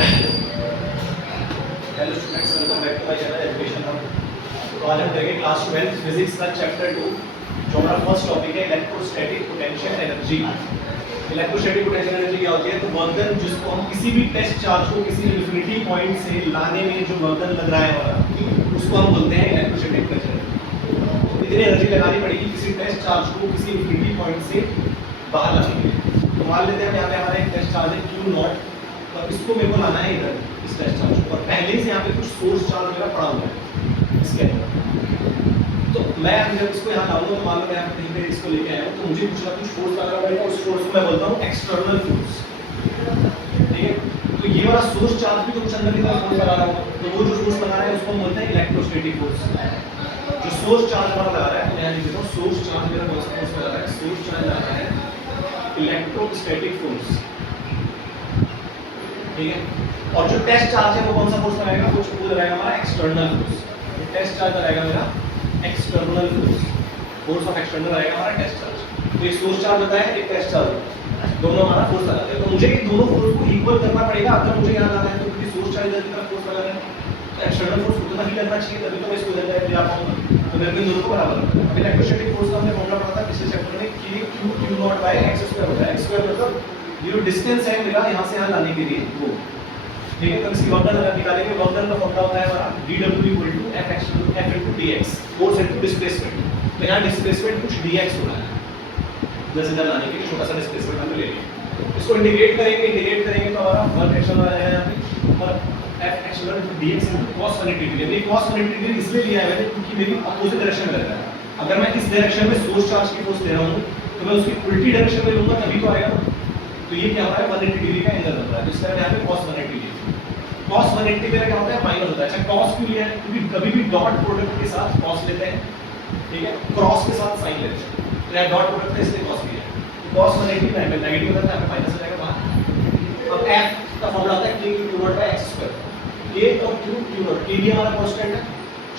Hello students, welcome back to my channel education hub. तो आज हम करेंगे क्लास 12 फिजिक्स का चैप्टर 2, जो हमारा फर्स्ट टॉपिक है electrostatic potential energy. Electrostatic potential energy क्या होती है? तो वर्क डन जिसको हम किसी भी टेस्ट चार्ज को किसी इन्फिनिटी पॉइंट से लाने में जो वर्क डन लग रहा है हमारा, उसको हम बोलते हैं इलेक्ट्रोस्टैटिक पोटेंशियल एनर्जी। इतनी एनर्जी लगानी पड़ेगी किसी टेस्ट चार्ज को किसी इन्फिनिटी पॉइंट से बाहर लाने के लिए। तो मान लेते हैं यहाँ पे हमारा एक टेस्ट चार्ज है Q नॉट, तो इसको मेरे को लाना है इधर इस टेस्ट चार्ज को, और पहले से यहाँ पे कुछ सोर्स चार्ज मेरा पड़ा हुआ है इसके अंदर। तो मैं जब इसको यहाँ लाऊंगा तो मान लो मैं यहाँ पे कहीं पे इसको लेके आया हूँ, तो मुझे कुछ ना कुछ फोर्स लगा पड़ेगा। उस फोर्स को मैं बोलता हूँ एक्सटर्नल फोर्स, ठीक है। तो ये वाला सोर्स चार्ज भी तो कुछ अंदर की तरफ फोर्स लगा रहा है, तो वो जो फोर्स लगा रहा है उसको हम बोलते हैं इलेक्ट्रोस्टैटिक फोर्स। जो सोर्स चार्ज हमारा लगा रहा है, मैं यहाँ लिख देता हूँ सोर्स चार्ज मेरा कौन सा फोर्स लगा रहा है? सोर्स चार्ज लगा रहा है इलेक्ट्रोस्टैटिक फोर्स, ठीक है। और जो टेस्ट चार्ज है वो कौन सा फोर्स लगाएगा? वो लगाएगा हमारा एक्सटर्नल फोर्स। टेस्ट चार्ज लगाएगा मेरा external force, force of external रहेगा हमारा टेस्ट चार्ज। तो एक सोर्स चार्ज होता है, एक टेस्ट चार्ज, दोनों हमारा फोर्स लगाते हैं। तो मुझे ये दोनों फोर्स को इक्वल करना पड़ेगा। अगर मुझे यहाँ लाना है तो क्योंकि सोर्स चार्ज की तरफ फोर्स लगा रहे हैं, तो एक्सटर्नल फोर्स उतना ही करना चाहिए, तभी तो मैं इसको इधर जा पाऊंगा। तो मेरे को दोनों को बराबर रखना है। इलेक्ट्रोस्टैटिक फोर्स का हमने फॉर्मूला पढ़ा था पिछले चैप्टर में, Q not by x square होता है। x स्क्वायर मतलब ये जो डिस्टेंस है मेरा यहाँ से यहाँ लाने के लिए वो, ठीक है। तो इसकी वर्क डन अगर निकालेंगे, वर्क डन का फॉर्मूला होता है हमारा dw = f × dx, force into displacement. तो यहाँ डिस्प्लेसमेंट कुछ dx हो रहा है, जैसे इधर लाने के लिए छोटा सा डिस्प्लेसमेंट हमने ले लिया। इसको इंटीग्रेट करेंगे तो हमारा वर्क एक्शन आ जाएगा यहाँ पे, और f action dx cos 180 degree. ये cos 180 डिग्री इसलिए लिया है मैंने क्योंकि मेरी अपोजिट डायरेक्शन में लग रहा है। अगर मैं इस डायरेक्शन में सोर्स चार्ज की फोर्स दे रहा हूँ तो मैं उसकी उल्टी डायरेक्शन में लूंगा तभी तो आएगा। तो ये क्या हो रहा है? 180 डिग्री का एंगल बन रहा है। तो इसका यहाँ पे cos 180 लिया। cos 180 मेरा क्या होता है? माइनस होता है। अच्छा, cos क्यों लिया है? क्योंकि कभी भी डॉट प्रोडक्ट के साथ cos लेते हैं, ठीक है, क्रॉस के साथ साइन लेते हैं। तो यहाँ डॉट प्रोडक्ट है इसलिए cos लिया है। तो cos 180 में नेगेटिव होता है, यहाँ पे माइनस हो जाएगा बाहर। अब f का फॉर्मूला आता है k q not by x square. k और q नॉट, k भी हमारा कांस्टेंट है,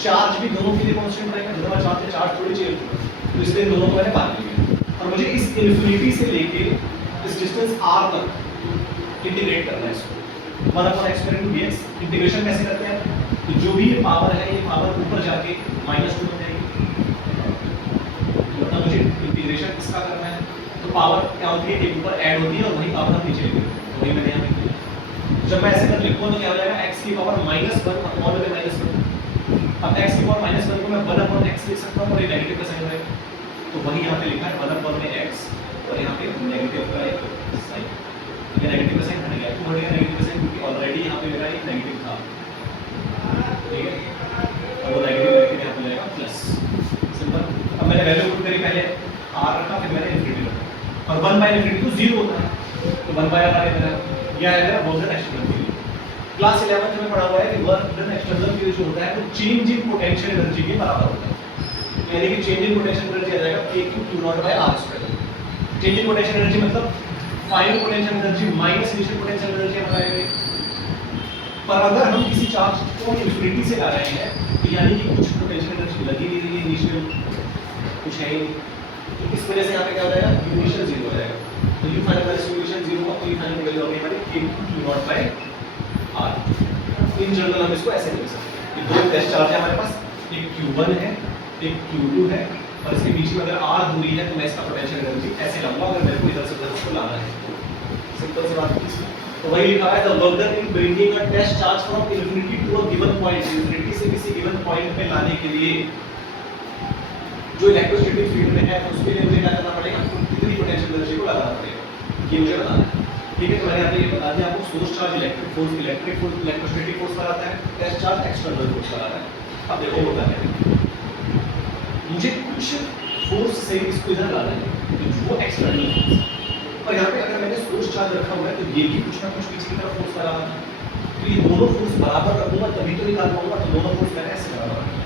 चार्ज भी दोनों के लिए कांस्टेंट रहेगा। जितना चार्ज है, चार्ज थोड़ी चेंज होगा, तो इसलिए दोनों को मैंने बांट लिया। और मुझे इस इन्फिनिटी से लेके इस डिस्टेंस r तक इंटीग्रेट करना है इसको। 1/x × dx इंटीग्रेशन कैसे करते हैं? तो जो भी ये पावर है, ये पावर ऊपर जाके -2 बन जाएगी। मतलब मुझे इंटीग्रेशन किसका करना है? तो पावर क्या होती है? एक ऊपर ऐड होती है और वही पावर हम नीचे लेते हैं। तो वही मैंने यहाँ पे किया। जब मैं ऐसे कर लिखूँ तो क्या हो जाएगा? x की पावर -1 अपॉन में -1। अब x की पावर -1 को मैं 1/x लिख सकता हूँ और ये नेगेटिव का साइन रहेगा। तो वही यहाँ पे लिखा है 1/x, और यहाँ पे नेगेटिव का एक साइन। ये नेगेटिव का साइन हट गया। क्यों हट गया नेगेटिव का साइन? क्योंकि ऑलरेडी यहाँ पे मेरा एक नेगेटिव था, ठीक है, और वो नेगेटिव यहाँ पे जाएगा प्लस। सिंपल। अब मैंने वैल्यू पुट करी, पहले r रखा, फिर मैंने इनफिनिटी रखा, और 1/∞ तो 0 होता है, तो 1/r है मेरा। यह है मेरा वर्क डन एक्सटर्नल के लिए। क्लास 11 में पढ़ा हुआ है कि वर्क डन एक्सटर्नल के लिए जो होता है वो चेंज इन पोटेंशियल एनर्जी के बराबर होता है। यानी कि चेंज इन पोटेंशियल एनर्जी आ जाएगा k q not by r square. Change in potential energy मतलब final potential energy minus initial potential energy हम लाएंगे। पर अगर हम किसी चार्ज को इन्फिनिटी से ला रहे हैं, तो यानी कि कुछ पोटेंशियल एनर्जी लगी नहीं रही है, इनिशियल कुछ है ही, तो इस वजह से यहाँ पे क्या हो जाएगा? इनिशियल 0 हो जाएगा। तो यू फाइनल का सॉल्यूशन 0 होगा, तो यू फाइनल वैल्यू होगी हमारी k q not by r। In general हम इसको ऐसे लिख सकते हैं कि दो टेस्ट चार्ज है हमारे पास, एक q1 है, एक q2 है, और इसके बीच में अगर r दूरी है तो मैं इसका पोटेंशियल एनर्जी ऐसे लाऊंगा अगर मेरे को इधर से उधर इसको लाना है। सिंपल सी बात है। तो वही लिखा है the work done in bringing a test charge from infinity to a given point. Infinity से किसी गिवन पॉइंट पे लाने के लिए जो इलेक्ट्रोस्टैटिक फील्ड में है, तो उसके लिए मुझे क्या करना पड़ेगा? कितनी पोटेंशियल एनर्जी को लगाना पड़ेगा, ये मुझे बताना है, ठीक है। तो मैंने यहाँ पे ये बता दिया आपको। Source charge electric force electrostatic force लगाता है, टेस्ट चार्ज एक्सटर्नल फोर्स लगाता है। अब देखो होता है, मुझे कुछ फोर्स से इसको इधर लाना है, तो वो एक्सटर्नल फोर्स। और यहाँ पे अगर मैंने सोर्स चार्ज रखा हुआ है तो ये भी कुछ ना कुछ पीछे की तरफ फोर्स लगाना है। तो ये दोनों फोर्स बराबर रखूंगा तभी तो निकाल पाऊंगा। तो दोनों फोर्स मैंने ऐसे बराबर रखना है,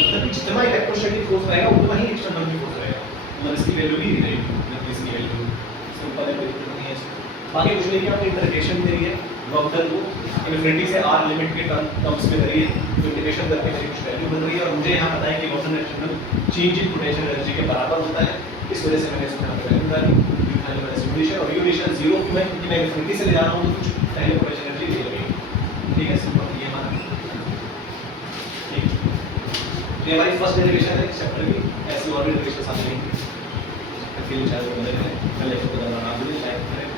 मतलब कि जितना इलेक्ट्रोस्टैटिक फोर्स रहेगा उतना ही एक्सटर्नल भी फोर्स रहेगा। मतलब इसकी वैल्यू भी नहीं रहेगी, मतलब इसकी वैल्यू सिंपल है, कोई नहीं है। बाकी कुछ नहीं कि आपको इंटीग्रेशन दे रही है वर्क डन को इन्फिनिटी से r लिमिट के टर्म्स में करिए, तो इंटीग्रेशन करके मेरी कुछ वैल्यू बन रही है। और मुझे यहाँ पता है कि work done external change in potential energy के बराबर होता है। इस वजह से मैंने इसको यहाँ पे वैल्यू डाली। और यूनिशन 0 क्यों है? क्योंकि मैं इन्फिनिटी से ले जा रहा हूँ, तो कुछ पहले पोटेंशियल एनर्जी दे रही है। ठीक है, सिंपल ये हमारा ठीक। ये हमारी फर्स्ट डेरिवेशन है इस चैप्टर की, ऐसी और भी डेरिवेशन सामने लेंगे। के लिए चैनल को बने रहें, बेल आइकन को दबाना ना भूलें, लाइक करें,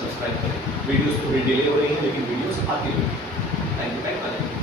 सब्सक्राइब करें। वीडियोस तो डिले हो रही हैं लेकिन वीडियोस आती रहेंगी। Thank you.